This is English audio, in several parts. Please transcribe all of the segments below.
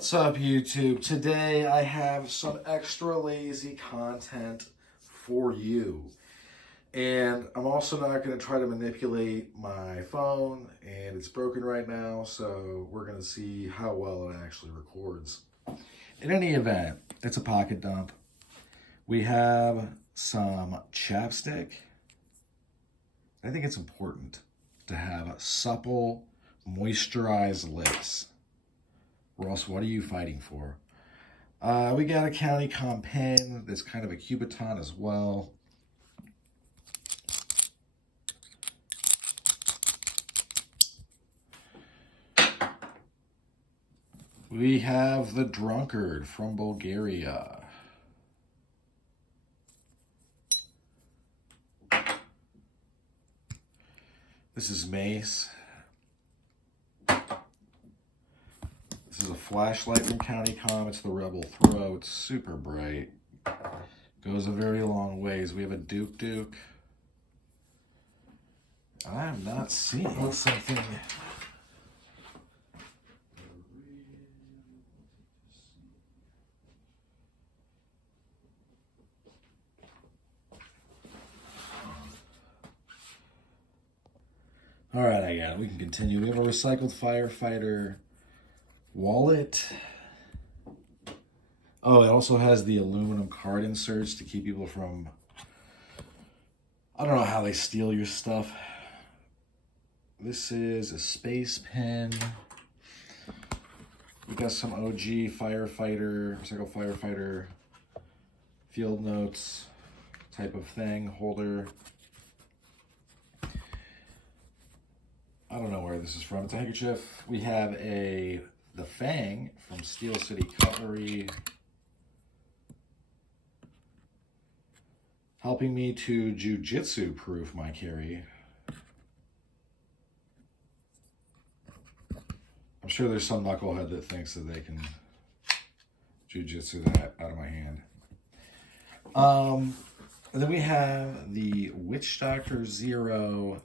What's up, YouTube? Today I have some extra lazy content for you. And I'm also not going to try to manipulate my phone, and it's broken right now, so we're going to see how well it actually records. In any event, it's a pocket dump. We have some chapstick. I think it's important to have supple, moisturized lips. Ross, what are you fighting for? We got a County Com pen that's kind of a Cubiton as well. We have the Drunkard from Bulgaria. This is Mace. This is a flashlight from County Com. It's the Rebel Throw. It's super bright. Goes a very long ways. We have a Duke. I am not seeing something. All right, I got it. We can continue. We have a recycled firefighter wallet. Oh, it also has the aluminum card inserts to keep people from, I don't know how they steal your stuff. This is a space pen. We got some OG firefighter, recycled firefighter field notes type of thing, holder. I don't know where this is from. It's a handkerchief. We have the Fang from Steel City Cutlery, helping me to jujitsu proof my carry. I'm sure there's some knucklehead that thinks that they can jujitsu that out of my hand. And then we have the Witch Doctor Zero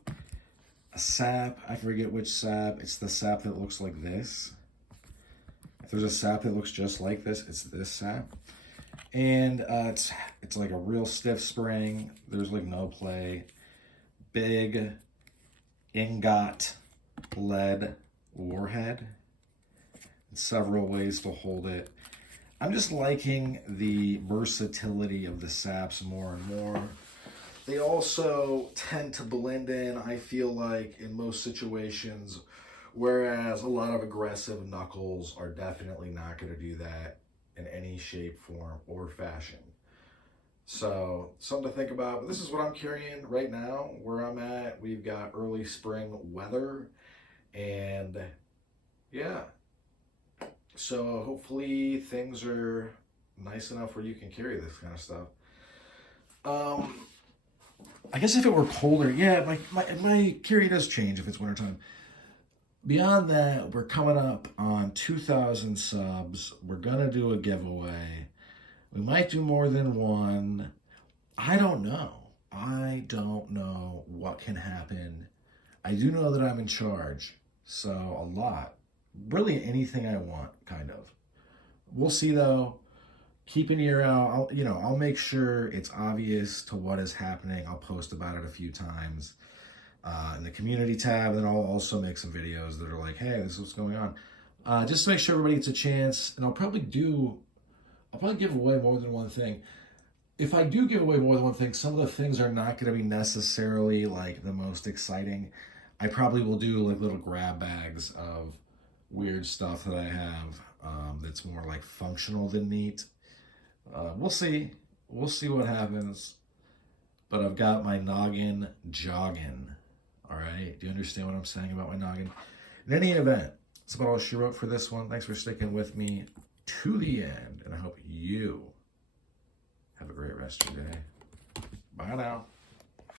sap. I forget which sap. It's the sap that looks like this. If there's a sap that looks just like this, it's this sap. And it's like a real stiff spring. There's like no play. Big ingot lead warhead. And several ways to hold it. I'm just liking the versatility of the saps more and more. They also tend to blend in, I feel like, in most situations, whereas a lot of aggressive knuckles are definitely not going to do that in any shape, form, or fashion. So, something to think about. But this is what I'm carrying right now, where I'm at. We've got early spring weather, and yeah. So, hopefully things are nice enough where you can carry this kind of stuff. I guess if it were colder, yeah, my carry does change if it's wintertime. Beyond that, we're coming up on 2,000 subs. We're going to do a giveaway. We might do more than one. I don't know. I don't know what can happen. I do know that I'm in charge. So a lot. Really anything I want, kind of. We'll see, though. Keep an ear out. I'll make sure it's obvious to what is happening. I'll post about it a few times in the community tab. And then I'll also make some videos that are like, hey, this is what's going on. Just to make sure everybody gets a chance. And I'll probably give away more than one thing. If I do give away more than one thing, some of the things are not going to be necessarily like the most exciting. I probably will do like little grab bags of weird stuff that I have that's more like functional than neat. We'll see. We'll see what happens. But I've got my noggin jogging. All right? Do you understand what I'm saying about my noggin? In any event, that's about all she wrote for this one. Thanks for sticking with me to the end. And I hope you have a great rest of your day. Bye now.